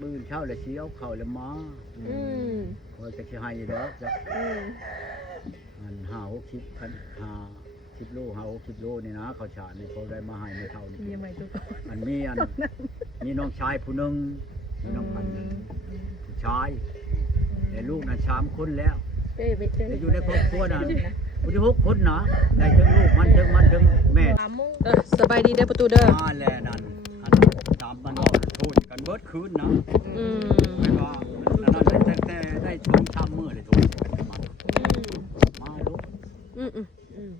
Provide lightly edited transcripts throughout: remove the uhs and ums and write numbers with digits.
มื้อเช้าแล้วสิเอาข้าวแล้วมาคอยก็สิให้ดอกจักอัน5-60 คัน10 โล5-60 โลนี่นะข้าวสารนี่เขาได้มาให้ไม่เท่านี่มันมีน้องชายผู้หนึงมีน้องพันผู้ชายแต่ลูกน่ะ3 คนแล้วแต่อยู่ในครอบครัวน่ะผู้ที่6 คนนะได้ทั้งลูกมันทั้งแม่ สบายดีเด้อประตูเด้อ มาแล้วนั่นอันตามบ้านนอกโทษกันเบิดคืนนะไม่ว่านั่นแต่ได้ชมช้ำมือเลยโทษกันมาลูก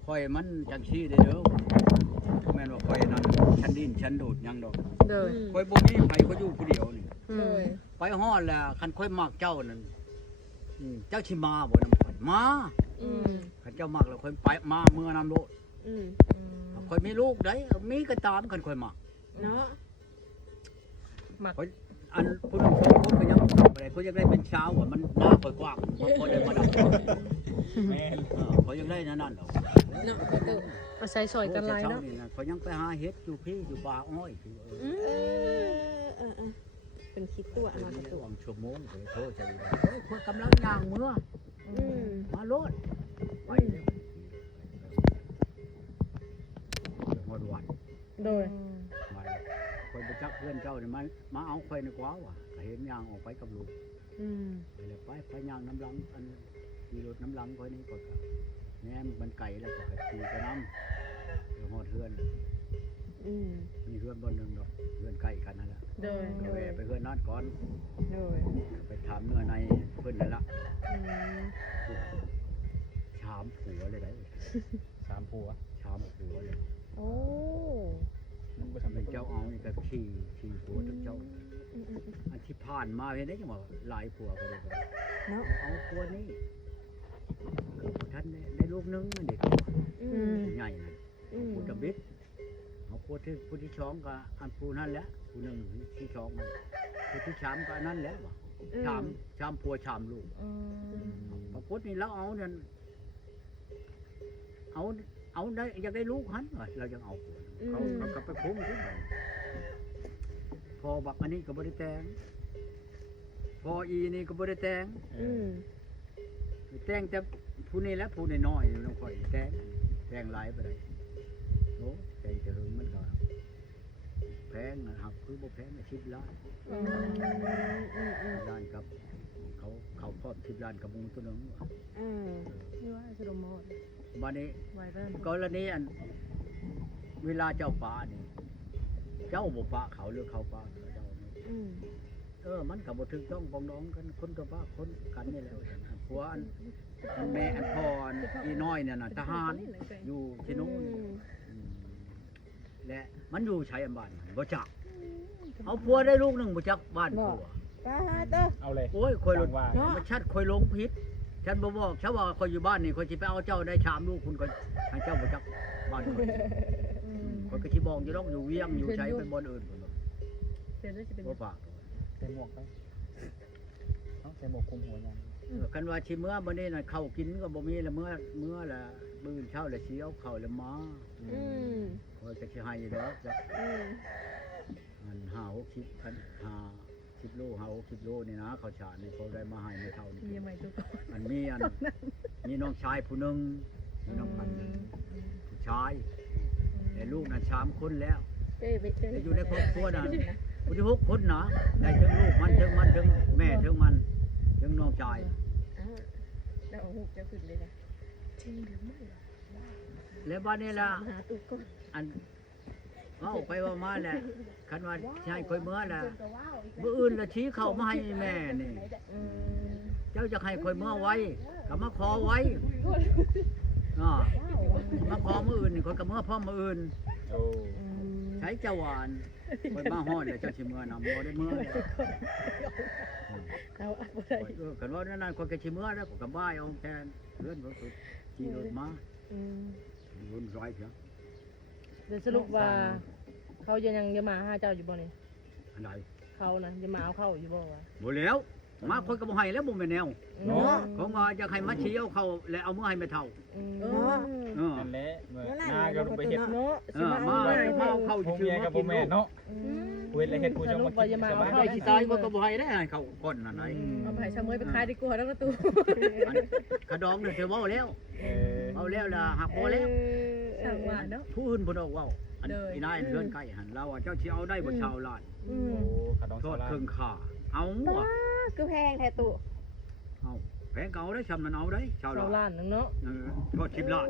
คอยมันจังซี่ได้เด้อแม่นว่าคอยนั่นชั้นดินชั้นโดดยังดอกคอยบ่มีไผก็อยู่ผู้เดียวนี่ไปฮอดแล้วคันคอยมักเจ้านั่นเจ้าสิมาบ่นำข่อยมาคันเจ้ามักแล้วคอยไปมาเมื่อนำโลดคอยมีลูกได้มีก็ตามคันคอยมักเนาะมักอันผู้นึงคนก็ยังบ่ได้เขาอยากได้เป็นชาวว่ามันหน้าค่อยกว้างบ่ได้มาดักแม่นเขาอยากได้นั่นดอกเนาะอาศัยซอยกันหลายเนาะเขายังไปหาเฮ็ดอยู่พี่อยู่ป่าอ้อยเป็นคิดตัวมาตัวชั่วโมงโทษใจคนกำลังย่างเมื่อมาโลดไปหมดวันโดยคนไปจักเพื่อนเจ้าเนี่ยมาเอาไฟในกว้าว่ะเห็นย่างออกไปกับลูกไปย่างน้ำลังอันขี่รถน้ำลังไฟนี่ก็แง่มันไก่แล้วก็ขี่ไปน้ำหอดเพื่อนมีเพื่อนบนหนึ่งดอกเพื่อนไก่กันนั่นแหละก็ไปเพื่อนนัดก่อนไปถามเนื้อในเพื่อนนั่นละชามผัวเลยได้ชามผัวเลยโอ้เป็นเจ้าเอานี่ก็ขี่ผัวทั้งเจ้าอันที่ผ่านมาเห็นได้ยังว่าหลายผัวก็เลยเอาผัวนี่ท่านในลูกนึงมันเด็กใหญ่นะผู้จำบิดเอาผู้ที่ช้องก็อันผู้นั่นแหละผู้หนึ่งที่ช้องมันผู้ที่ชามก็นั่นแหละว่ะชามผัวชามลูกพอพุทธนี่แล้วเอาเนี่ยเอาได้อยากได้ลูกหันเรายังเอาผัวเขาก็ไปคุ้มที่ไหนพอบักอันนี้ก็บริแตงพออีนี่ก็บริแตงแต่ผู้นี้และผู้น้อยๆน้องข่อยแตงหลายไปเลยโอ้แตงจะหึงมันก็แพงนะครับคือบ่แพง10 ล้านล้านกับเขาพร้อม10 ล้านกับมุงตัวนึงนี่ว่าสมมติวันนี้กรณีอันเวลาเจ้าป่านี่เจ้าบ่ป่าเขาหรือเขาป่าเจ้ามันกับบ่ถึงต้องปองน้องกันคนกับป่าคนกันนี่แหละผัวอันแม่อันพ่ออีน้อยเนี่ยน่ะทหารอยู่ที่นู้นและมันอยู่ใช้อันบ้านบ่จักเอาผัวได้ลูกนึงบ่จักบ้านผัวเอาเลยโอ้ยคอยหลุดมันชัดคอยลงผิดฉันบอกชาวว่าคอยอยู่บ้านนี่คอยจะไปเอาเจ้าได้ชามลูกคุณก็ให้เจ้าบ่จักบ้านคอยคอยก็ที่บอกอยู่ต้องอยู่เวียงอยู่ใช้เป็นบอนอื่นคนบ่ปากใส่หมวกไปใส่หมวกคุมหัวยังกันว่าชิเมื่อวันนี้น่ะข้าวกินก็บ่มีละเมื่อละมื้อเช้าละสิเอาข้าวละมาคอยก็สิให้ดอกจักอัน5-60 คัน10 โล5-60 โลนี่นะข้าวสารนี่เขาได้มาให้ไม่เท่านี่มันมีน้องชายผู้หนึงมีน้องพันผู้ชายแต่ลูกน่ะ3 คนแล้วแต่อยู่ในครอบครัวน่ะผู้ที่6 คนนะได้ทั้งลูกมันทั้งแม่ทั้งมันทั้งน้องชายแล้วเอาหูจะขึ้นเลยนะจริงหรือไม่แล้วบ้านนี้ล่ะอันว่าออกไปว่ามาแหละคันว่าใช่คอยเมื่อแหละมื้ออื่นละชี้เข้ามาให้แม่นี่เจ้าจะให้คอยเมื่อไว้ก็มาขอไว้มาขอมื้ออื่นนี่คอยก็เมื่อพร้อมมื้ออื่นใช้เจ้าหวานคอยมาฮอดแล้วเจ้าสิเมื่อนำบ่ได้เมื่อกันว่านั่นคอยก็สิเมื่อแล้วก็บ้ายเอาแทนเลื่อนรถขี่รถมาวนร้อยเพียงเดี๋ยวสรุปว่าเขายังมาหาเจ้าอยู่บ่นี่อันใดเขานะจะมาเอาเข้าอยู่บ่วะบ่แล้วมาคนก็บ่ให้แล้วบ่แม่นแนวเนาะของว่าจะให้มาชี้เอาเข้าแล้วเอามือให้แม่เฒ่านั่นแหละหน้าก็ลงไปเฮ็ดเนาะมาเอาเข้าชื่อมากินเนาะ เวทเลยเฮ็ดผู้ชมมากินสบาย ได้ที่ตายก็บ่ให้ได้ให้เขาก้นนั่นไหน เอาไปชะเมยไปขายดีกว่าแล้วก็ตู้ กระดองเนี่ยเธอเว้าแล้ว เออ เอาแล้วล่ะหักพอแล้ว สั่งหวานเนาะ ผู้อื่นบ่ได้เว้าอันอีนายเลื่อนใกล้หันเราเจ้าสิเอาได้บ่ชาวล้าน โอ้ขาดอง โท โซ ษ ล่า เครื่องค่าเอาว่ะ คือแพงแท้ตุ เอาแพงเก่าได้ชำนั้นเอาได้ชาว เรา ล้าน ล้านนึงเนาะ โทษ10ล้าน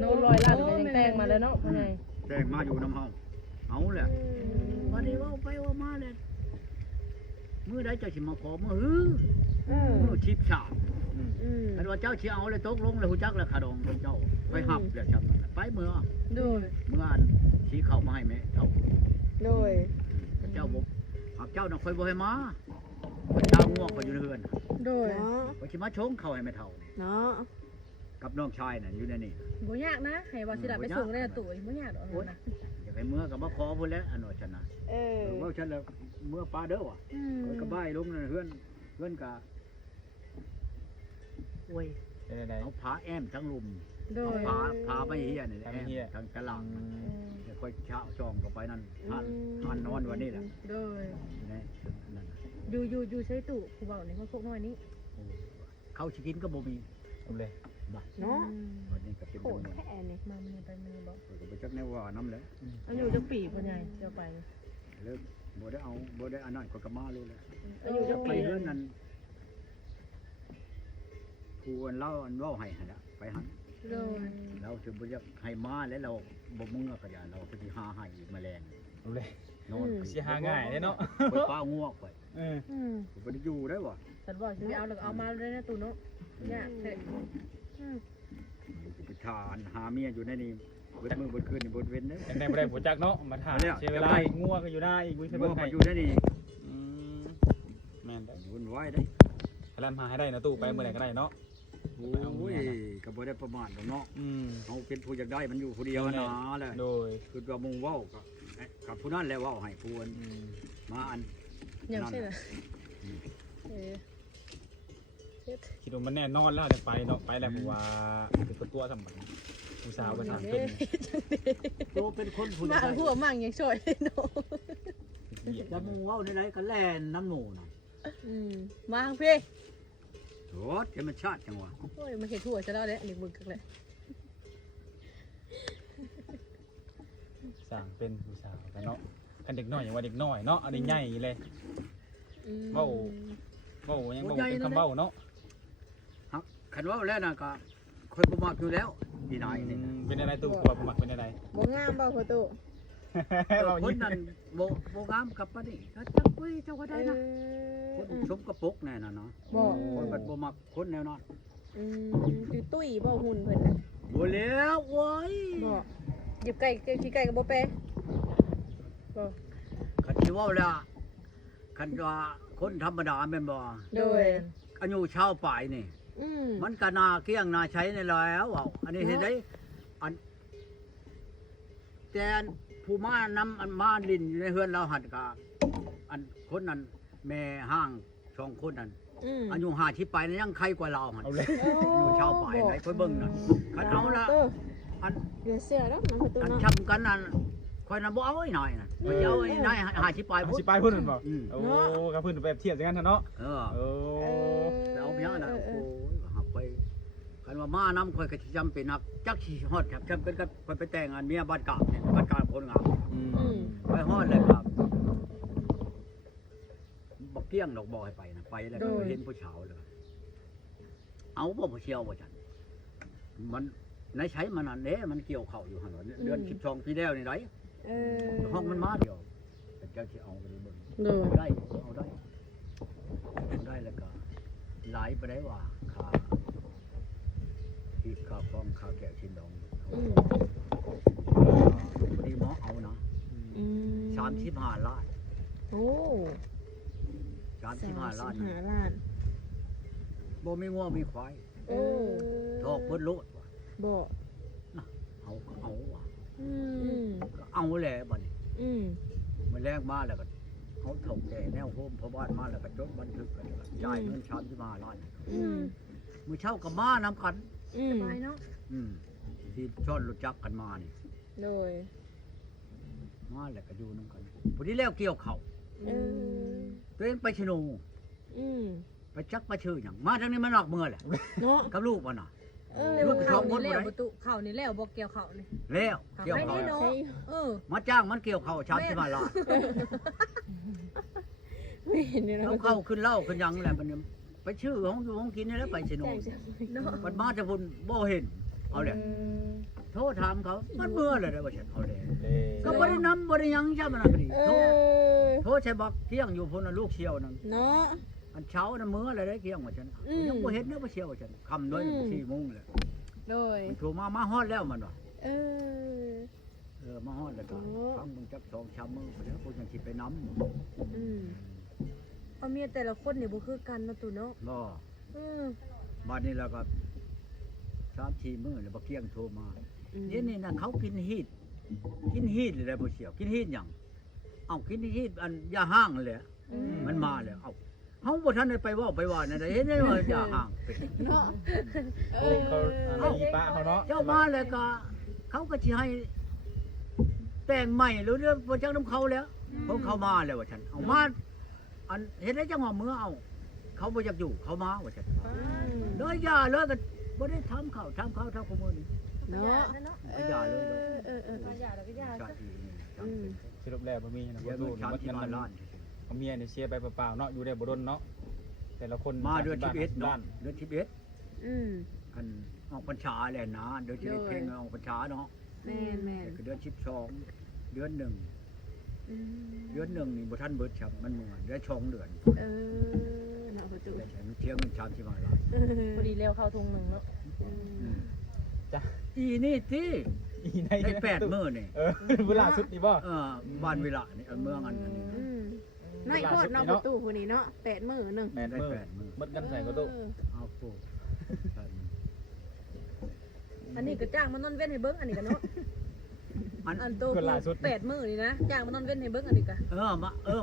โน้100ล้านก็ยังแต่งมาแล้วเนาะพ่อใหญ่ แต่งมาอยู่นำเฮาเอาแหละวันนี้ว่าไปว่ามาเลยมื้อใดเจ้าสิมาขอมื้อมื้อชิบชาติ อันว่าเจ้าสิเอาเลยตกลงเลยฮู้จักแล้วขาดองคนเจ้าไปหับแล้วจำนั้นไปเมื่อ โดย อันสิเข้ามาให้แม่เจ้า โดย เจ้าบ่หากเจ้าน่ะค่อยบ่ให้มาเจ้าง่วงก็อยู่ในเฮือน โดย เนาะ ก็สิมาชงเข้าให้แม่เฒ่านี่ เนาะ กับน้องชายน่ะอยู่ในนี่ บ่ยากนะให้ว่าสิได้ไปส่งได้ตู้บ่ยากดอกนะ อยากให้เมื่อก็มาขอพุ่นแหล้วอันว่าฉันน่ะ ว่าฉันแล้วเมื่อปลาเด้อว่ะข้อยก็บ้ายลงนั่นเฮือนก็โอ้ย เป็นได เอาผาแอมทั้งลุม โดย ผาไม่เฮียนี่แหละแอมทั้งตลาดเดี๋ยวค่อยเช้าจองก็ไปนั่นท่านนอนวันนี้แหละ โดย นี่นั่น อยู่ใช้ตู้ผู้เบาในห้องพวกน้อยนี้ เขาสิกินก็บ่มี เอาเลย เนาะ วันนี้ก็เป็น โหด จำนวน แค่นี้ มามันไปมันบอก ก็ไปจักแนวว่าน้ำแล้ว อายุจักปีพ่อใหญ่เดี๋ยวไป เลิกบ่ได้เอาบ่ได้อันนั้นก็กระมาเลยแหละ อายุจัก ไป ปี เฮือนนั้นผู้อันเล่าอันเว้าให้หั่นล่ะไปหัน โดย เราถึงบ่อยากให้มาแล้วเราบ่มึงก็อย่าเราไปสิหาให้อีกแมลง เอาเลย นอน สิหาง่ายเด้เนาะ ไปป้างัวไป เออ บ่ได้อยู่ได้บ่ ฉันบอกสิเอาแล้วเอามาเลยนะตู้เนาะเนี่ยเสร็จ ไปทานหาเมียอยู่ในนี่เบิดมื้อเบิดคืนนี่บ่เว้นเด้อ จังได๋บ่ได้บ่จักเนาะมาถามเสียเวลางัวก็อยู่ได้อีกวิเศษ เมื่ เบิ่ อง ให้ อยู่ในนี่ แม่นได้ วุ่นวายได้ แลมหาให้ได้นะตู้ไปเมื่อไหร่ก็ได้เนาะ โอ้ยก็บ่ได้ประมาทหรอกเนาะ อืม เฮาเป็นผู้อยากได้มันอยู่ผู้เดียวนะแหละ โดย คือว่ามุงเว้ากับผู้นั้นแหละเว้าให้ผู้อันมาอัน อย่างเช่นอะ คิดว่ามันแน่นอนแล้วจะไปเนาะไปแล้วผมว่าเป็นตัวสำคัญผู้สาวก็ถามเป็น โตเป็นคนผู้ มาหัวมั่งยังช่วยเนาะ ว่ามุงเว้าในไหนก็แล่นน้ำหนูน่ะ มาพี่ โหดธรรมชาติจังหวะ โอ้ยมาเห็นหัวจะเล่าเลยอันนี้มึงกันเลย สั่งเป็นผู้สาวกันเนาะกันเด็กน้อยอย่างว่าเด็กน้อยเนาะอันนี้ใหญ่เลยเบ้ายังเบ้าเป็นคำเบ้าเนาะ คันเว้าแล้วน่ะก็ค่อยบ่มักอยู่แล้วอีนายนี่นะ เป็นอะไรตู้กลัวประมักเป็นอะไร บ่งามบ่พ่อตุ คนนั้นโบงามกับปะนี่ก็จักคุยเจ้าก็ได้นะคนชมกระปุกแน่น่ะเนาะ บ่ คนบัดบ่มักคนแนวนั้น คือตุ้ยบ่หุ่นเพิ่นน่ะ บ่แล้วโว้ย บ่หยิบไก่ขี้ไก่ก็บ่เปะบ่ คันสิเว้าแล้วคันว่าคนธรรมดาแม่นบ่ โดย อายุชาวป่ายนี่ มันก็น่าเกี้ยงน่าใช้ในแล้วเว้าอันนี้เห็นได้อันแต่ผู้มานำอันมาลินอยู่ในเฮือนเราหัดกะอันคนนั้นแม่ห้างสองคนนั้นอายุ50ไปนี่ยังใครกว่าเราหั่น เอาเลย อยู่ชาวป่ายไหนค่อยเบิ่งน่ะคันเอาละอัน เดือเสือแล้วมันพ่อตุ อัน เนาะ ช้ำกันนั่นค่อยน่ะบ่เอาไอ้นายน่ะบ่เอาไอ้นาย50ปลาย เอา พุ่ สิไปพุ่นมันบอก อืม โอ้กับพุ่นแบบเทียบกันเนาะ เออ โอ้ เอาเมียน่ะโอ้ยหักไปคันว่ามานํค่อยก็สิจำเป็นนักจักสิฮอดครับจำเป็นก็ค่อยไปแต่งงานเมียบ้านกาบเนี่ยบ้านกาบคนงาม ไปฮอดเลยครับบอกเกี้ยงดอกบอยไปนะไปแล้วก็เห็นผู้เชาวเลยเอาบ่ผู้เชียวบ่จันมันในใช้มันอันเด้มันเกี่ยวเข่าอยู่หั่นว่าเดือน12ปีแล้วนี่ไดห้องมันมาเดียวแต่เจ้าสิเอาไปเบิ่ง โดย ได้เอาได้ได้แล้วก็หลายไปได้ว่าค่าที่ค่าฟ้องค่าแก้วชิ้นดองวันนี้หมอเอานะ35 ล้าน โอ้ 35 ล้าน ล้าน บ่มีงัวมีควาย โอ้ ทอกเพิ่นโลดว่ะ บ่ เอาก็เอาว่ะ ก็ เอาแหละบัดนี้ ม มันแรงมาแล้วก็เอาถกแก่แนวโฮมพ่อบ้านมาแล้วก็จดบันทึกกันแล้วก็จ่ายเงิน35 ล้านมื้อเช้าก็มานำกัน ไปเนาะ ที่ช้อนรถจักรกันมานี่ โดย มาแล้วก็อยู่นำกันผู้ที่แล้วเกี่ยวเขาตัวเองไปชนูไปจักไปชื่อหยังมาทางนี้มันออกเมื่อแหละ เนาะ กับลูกมันน่ะ ลูกข้าวนี่แล้วประตูข้าวนี่แล้วบ่เกี่ยวข้าวนี่ แล้วเกี่ยวเขา ให้เนาะมาจ้างมันเกี่ยวเขาชามที่มาลา ไม่เห็นเลยนะ เอาเข้าขึ้นเหล้าขึ้นหยังแหละมันเนี่ยไปชื่อของอยู่ของกินนี่แล้วไปชนู เนาะ มันมาจะพุ่นบ่เห็นเอาเลยโทษถามเขามันเมื่อเลยนะว่าฉันเอาเลยก็บ่ได้นำบ่ได้หยังใช่มันก็ดีโทษใช่บักเที่ยงอยู่พุ่นน่ะลูกเชียวนั่น เนาะ อันเช้าน่ะมื้ออะไรได้เที่ยงว่าฉันยังบ่เห็นเด้อว่าเชียวว่าฉันค่ำด้วย4 โมงเลย โดย มันโทรมาฮอดแล้วมันว่า เออ มาฮอดแล้วก็ฟังมึงจัก2 ชามมื้อพุ่นเด้อกูจังสิไปนำ เอาเมียแต่ละคนนี่บ่คือกันเนาะตู่เนาะ บ่บัดนี้แล้วก็3-4 มื้อแล้วบ่เที่ยงโทรมาเดี๋ยวนี้น่ะเขากินฮีดเลยได้บ่เชียวกินฮีดหยังเอ้ากินฮีดอันยาห้างนั่นแหละมันมาแล้วเอ้าเฮาบ่ทันได้ไปเว้าไปว่านั่นได้เห็นได้ว่ายาห้างเป็น เนาะ เขาอีป้าเขาเนาะ เจ้ามาแล้วก็เขาก็สิให้แต่งใหม่หรือเรื่องบ่จักนำเขาแล้วเพราะเขามาแล้วว่าฉันเอามาอันเห็นได้จังหวะมื้อเอาเขาบ่อยากอยู่เขามาว่าฉันเลยยาเลยก็บ่ได้ทำข้าวเท่าคุมื้อนี้ เนาะ ก็ยาเลย ยาแล้วก็ยา ใช่ สรุปแล้วบ่มีนะ เดี๋ยว บ่ มัน รู้ ชาม ว่า ที่ เงิน มา มัน ล้าน เอาเมียเนี่ยเสียไปเปล่าๆเนาะอยู่ได้บ่ดนเนาะแต่ละคน มาเดือน 30 11เนาะ ล้าน เดือน11อันออกพรรษาแหละนะเดือน11เพลงออกพรรษาเนาะ แม่น เดือน12เดือน1เดือน1นี่บ่ทันเบิดครับมันมื้อเดือน2เดือน เนาะประตู ได้ใช้เที่ยงเงินชามที่มาล้าน พอดีแล้วเข้าทุ่งหนึ่งเนาะ จ้ะ อีนี่ติ อีใน ได้8มื้อนี่ เวลาสุดนี่บ่ บ้านเวลานี่เมืองอันนี้ น้อยโคตรเนาะประตูคนนี้เนาะ8 มื้อนึง แม่น ได้ มื้อ 8มื้อ หมดกันใส่ก็ตู้ เอาปู อันนี้ก็จ้างมานอนเว้นให้เบิ่งอันนี้ก็เนาะ อันโต8มื้อนี่นะจ้างมานอนเว้นให้เบิ่งอันนี้ก็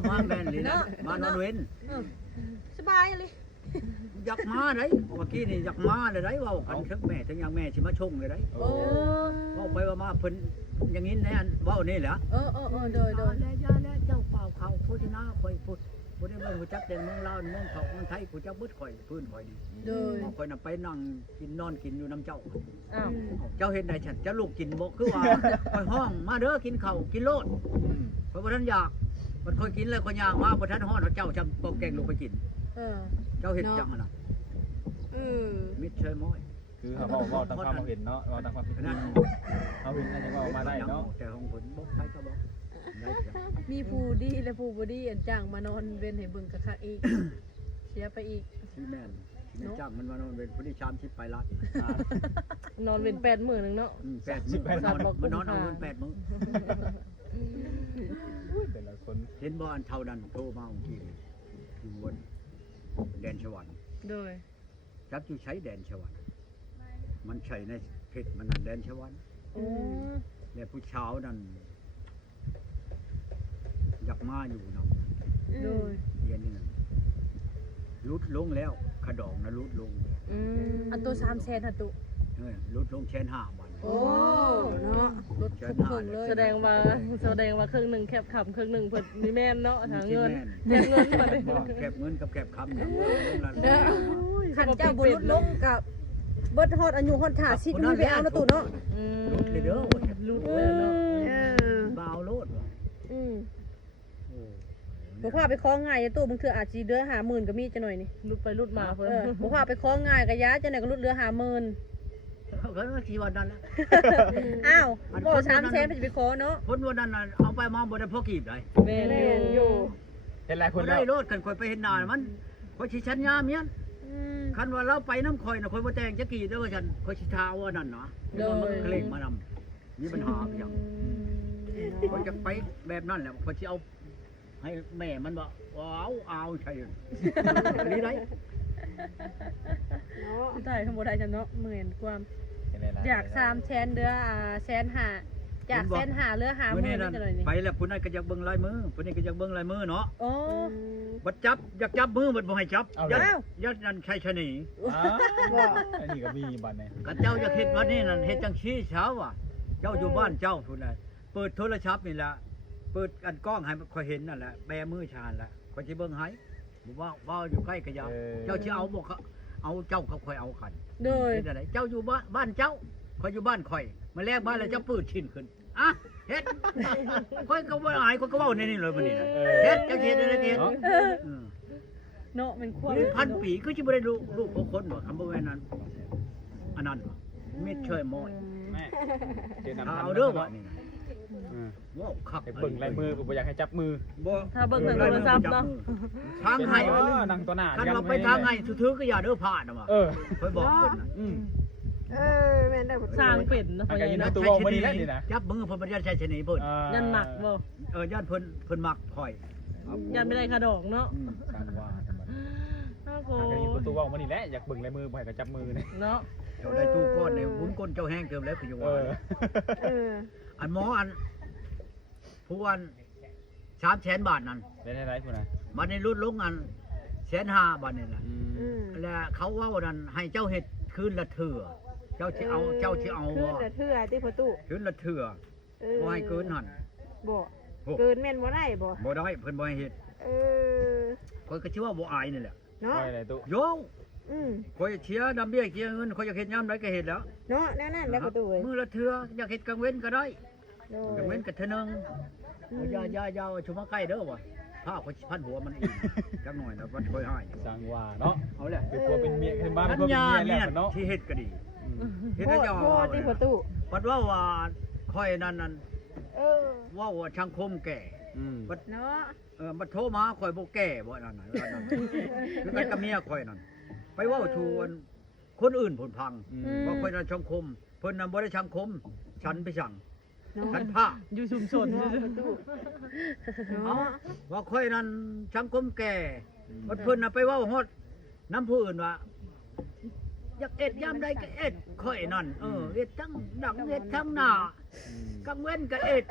มาแม่นเลยนะมานอนเว้น สบายเลย อยากมาได้เมื่อกี้นี่อยากมาเลยได้เว้ากันทึกแม่ถึงยังแม่สิมาชงเลยได้ โอ้ เว้าไปว่ามาเพิ่นอย่างนี้แน่เว้านี่แหละ โดย ยาแล้วเจ้าเปล่าเขาโฆษณาข่อยพูดบ่ได้เบิ่งรู้จักแต่เมืองลาวเมืองเขาเมืองไทยกูจักเบิดข่อยพื้นข่อยนี่ โดย ข่อยน่ะไปนั่งกินนอนกินอยู่น้ำเจ้า อ้าว เจ้าเห็นได้ฉันจะลูกกินบ่คือว่าข่อยห้องมาเด้อกินข้าวกินโลดข่อยบ่ทันอยากมันค่อยกินแล้วข่อยย่างมาบ่ทันฮ้อนเจ้าจำปกแกงลงไปกินเจ้าเห็นจังน่ะมิดเชยม้อย คือเขาบอกตามความเห็นเนาะว่าตามความคิด นั่น เขาเห็นอะไรก็มาได้เนาะ แต่ของผลบ่ใครก็บ่ได้จ้ะ มีผู้ดีและผู้บ่ดีอันจ้างมานอนเว้นให้เบิ่งคักๆอีกเสียไปอีก ที่แม่นที่จ้างมันมานอนเป็นผู้ที่ชามชิบไปละ นอนเป็น8 มื้อนึงเนาะ 8 มื้อมันนอนเอาเงิน8 มื้อ แต่ละคน เห็นบ่อันเท่านั้นโทรมาเมื่อกี้อยู่บนแดนสวรรค์ โดย จักอยู่ใช้แดนสวรรค์มันใช้ในเพชรมันนั่นแดนสวรรค์ โอ้ และผู้เช้านั่นอยากมาอยู่นำ โดย เรียนนี่นั่นลุดลงแล้วขดองนะลุดลง อันโต300,000หั่นตุ ลุดลงแชน5 วัน โอ้เนาะรถคุ้มครองเลย แสดงว่าครึ่งหนึงแคบขับครึ่งหนึงเพิ่นมีแม่นเนาะทางเงิน แม่ แคบเงินมาเลย แคบเงินกับแคบคำเนี่ย ขันเจ้าบ่ลดลงกับเบิดฮอดอายุฮอดถ่าสิมีไปเอาเนาะตุเนาะ ลุดเลยเด้อ ลุดเลยเนาะ บ่าวโลดว่ะ บ่พาไปคล้องง่ายตู้บางเทื่ออาจสิเดือ50,000ก็มีจังหน่อยนี่ ลุดไปลุดมาเพิ่น บ่พาไปคล้องง่ายก็ยาจังได๋ก็ลดเหลือ50,000 เขาก็ว่าที่วันนั้นแหละ อ้าวบ่300,000ไปสิไปขอเนาะ คนวันนั้นน่ะเอาไปมาบ่ได้พอกีบได้ แม่นอยู่ เห็นหลายคน บ่ แล้ ได้ ว โลดกันข่อยไปเห็นหน้ามันข่อยสิชัญญาเมียนคันว่าเราไปน้ำข่อยน่ะข่อยบ่แต่งจักกี่เด้อว่าฉันข่อยสิท้าว่านั่นเนาะมันเคร่งมานำมีปัญหาอีหยังข่อยจะไปแบบนั้นแหละข่อยสิเอาให้แม่มันว่าเอาใช่นี่ได้ สุดท้ายทั้งบ่ได้จังเนาะเหมือนความ เห็นหลายๆ อยาก300,000เดือ150,000จาก150,000เหลือ มื้อ 50,000 นี้ นี่ นั่น จังหน่อยนี่ ไปแล้วผู้นั้นก็อยากเบิ่งลายมือผู้นี้ก็อยากเบิ่งลายมือเนาะ โอ้ บัดจับอยากจับมือบัดบ่ให้จับ เอา อ แล้ ยาว กนั่นใช่ชะนี อันนี้ก็มีบัตรเนี่ย ก็เจ้าอยากเฮ็ดวันนี้นั่นเฮ็ดจังซี่เช้าอ่ะเจ้าอยู่บ้านเจ้าพุ่นน่ะเปิดโทรศัพท์นี่ล่ะ เปิดอันกล้องให้ข่อยเห็นนั่นแหละแบมือชาญละข่อยสิเบิ่งให้บ่ว่าอยู่ใกล้ก็ยาวเจ้าสิเอาบ่เอาเจ้ากับข่อยเอากัน โดย เป็นอะไรเจ้าอยู่บ้านเจ้าข่อยอยู่บ้านข่อยมาแลกบ้านแล้วเจ้าปืดชิ้นขึ้นอ่ะเฮ็ดข่อยก็บ่อายข่อยก็เว้าในนี่เลยมื้อนี้นะเฮ็ดจังเฮ็ดได้เฮ็ด เนาะมันควร นี่พันปีคือสิบ่ได้ลูกของคนบ่คำบ่แม่นนั้นอันนั้นเม็ดเชยมอย แม่เจอนำ เอาเด้อว่านี่นะ อืม ว้าวคัก ไปเบิ่งลายมือบ่อยากให้จับมือ บ่ ถ้าเบิ่งทางโทรศัพท์เนาะ ทางให้ นั่งตัวหน้า คันเราไปทางให้ถือก็อย่าเด้อผ่านน่ะว่า เออ ค่อยบอกเพิ่นน่ะ อืม แม่นได้บ่ สร้างเป็นเนาะพ่อใหญ่ อันนี้ เนาะ ตัวเว้ามื้อนี้แหละนี่นะ จับมือเพิ่นบ่ได้ใช้ชนีเพิ่น ยันหนักบ่ ย่านเพิ่นมักข่อย ยันไม่ได้คาดอกเนาะ สร้างว่า โอ้โห อันนี้ประตูเว้ามื้อนี้แหละอยากเบิ่งลายมือบ่ให้ก็จับมือนี่ เนาะ เจ้าได้ตู้ก้อนเนี่ยบุญก้นเจ้าแห้งเกิมแล้วคืออยู่ เอ ว่า อ อันหมออันผู้อัน300,000 บาทนั่น ได้ได้พุ่นน่ะ บัดนี้ลดลงอัน150,000 บาทนี่ล่ะ อืม แล้วเขาเว้านั่นให้เจ้าเฮ็ดคืนละเทื่อเจ้าสิเอา ขึ้นละเทื่อที่ประตู คืนละเทื่อบ่ให้เกินหั่น บ่ โอ้ เกินแม่นบ่ได้บ่ บ่ได้เพิ่นบ่ให้เฮ็ด เออ ข้อยก็ชื่อว่าบ่อายนี่แหละ เนาะ ปล่อยอะไรตู้ โย อืม ข้อยเชียร์ดำเบี้ยเชียร์เงินข้อยอยากเฮ็ดยามใดก็เฮ็ดแล้ว เนาะแนวนั้นแหละประตูเอ้ย มื้อละเทื่ออยากเฮ็ดกลางเว้นก็ได้ โด กลางเว้ ย นก็เทื่อนึง อย่าชุมาใกล้เด้อวะผ้าเขาพันหัวมันอีกจักหน่อยนะมันค่อยให้ สร้างว่าเนาะ เอาแหละ เป็นผัวเป็นเมียเป็นบ้าน ปั เป็น ญ ผัวเป็น ญา เมีย เนี่ แล้ ยว เนาะ ที่เฮ็ดก็ดีเฮ็ด โพ ให้ ด เจ้า โพดที่ประตู ปัดว่าค่อยนั่น เออ ว่าช่างคมแก่ อืม เนาะ บัดโทรมาค่อยบ่แก่บ่นั่นน่ะคือกันกับเมียค่อยนั่นไปเว้าชวนคนอื่นผลพัง ว่าค่อยนั่นช่างคมเพิ่นน่ะบ่ได้ช่างคมฉันไปสั่ง เนาะ ฉันผ้า อยู่ชุมชน เนาะประตู เอา เนาะ ว่าค่อยนั่นช่างคมแก่บัดเพิ่นน่ะไปเว้าฮอดน้ำผู้อื่นว่าอยากเอ็ดยามใดก็เอ็ดค่อยนั่นเอ็ดทั้งดังเอ็ดทั้งหน้ากลางเว้นก็เอ็ด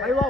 ไปเว้า